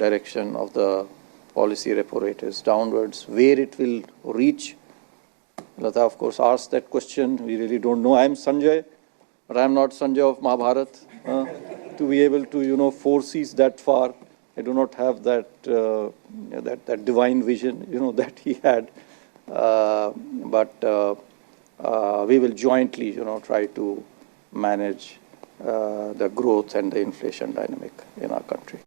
direction of the policy repo rate is downwards. Where it will reach, Lata, of course, asked that question. We really don't know. I'm Sanjay, but I'm not Sanjay of Mahabharat to be able to, foresee that far. I do not have that that divine vision, that he had. But we will jointly, try to manage the growth and the inflation dynamic in our country.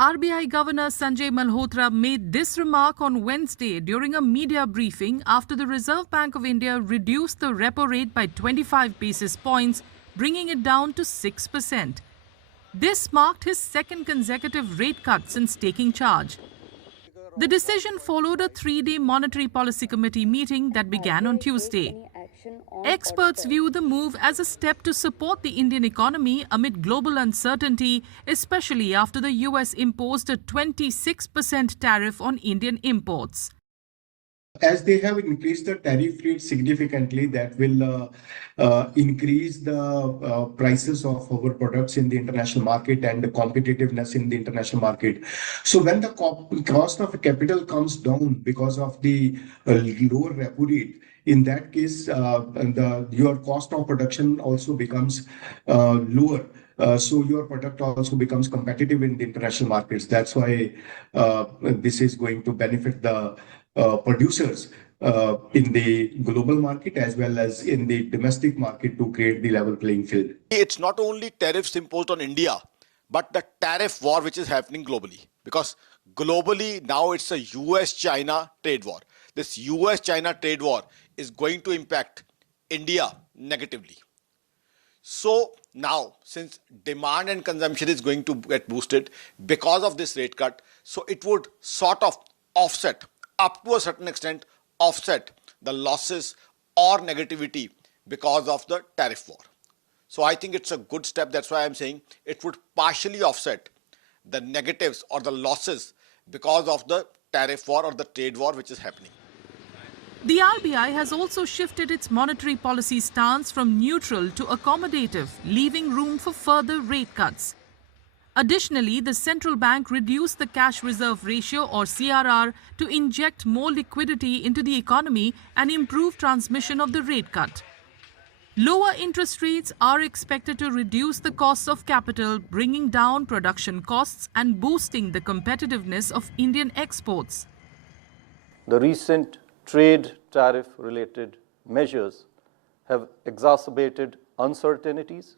RBI Governor Sanjay Malhotra made this remark on Wednesday during a media briefing after the Reserve Bank of India reduced the repo rate by 25 basis points, bringing it down to 6%. This marked his second consecutive rate cut since taking charge. The decision followed a 3-day Monetary Policy Committee meeting that began on Tuesday. Experts view the move as a step to support the Indian economy amid global uncertainty, especially after the US imposed a 26% tariff on Indian imports. As they have increased the tariff rate significantly, that will increase the prices of our products in the international market and the competitiveness in the international market. So when the cost of capital comes down because of the lower repo rate, in that case, your cost of production also becomes lower. So your product also becomes competitive in the international markets. That's why this is going to benefit the producers in the global market as well as in the domestic market to create the level playing field. It's not only tariffs imposed on India, but the tariff war which is happening globally. Because globally now it's a US-China trade war. This US-China trade war is going to impact India negatively. So now, since demand and consumption is going to get boosted because of this rate cut, so it would sort of offset, up to a certain extent, offset the losses or negativity because of the tariff war. So I think it's a good step. That's why I'm saying it would partially offset the negatives or the losses because of the tariff war or the trade war which is happening. The RBI has also shifted its monetary policy stance from neutral to accommodative, leaving room for further rate cuts. Additionally, the central bank reduced the cash reserve ratio or CRR to inject more liquidity into the economy and improve transmission of the rate cut. Lower interest rates are expected to reduce the costs of capital, bringing down production costs and boosting the competitiveness of Indian exports. The recent trade tariff-related measures have exacerbated uncertainties,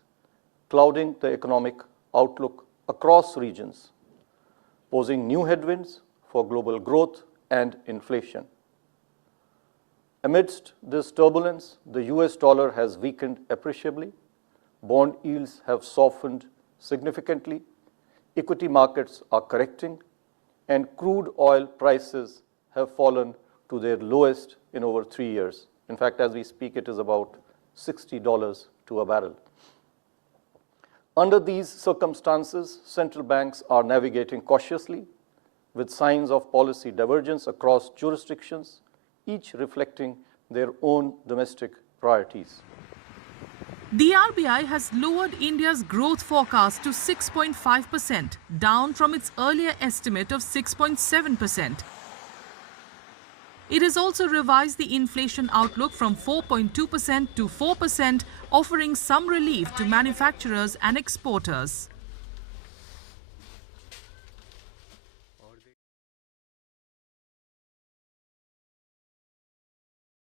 clouding the economic outlook across regions, posing new headwinds for global growth and inflation. Amidst this turbulence, the US dollar has weakened appreciably, bond yields have softened significantly, equity markets are correcting, and crude oil prices have fallen to their lowest in over 3 years. In fact, as we speak, it is about $60 to a barrel. Under these circumstances, central banks are navigating cautiously with signs of policy divergence across jurisdictions, each reflecting their own domestic priorities. The RBI has lowered India's growth forecast to 6.5%, down from its earlier estimate of 6.7%. It has also revised the inflation outlook from 4.2% to 4%, offering some relief to manufacturers and exporters.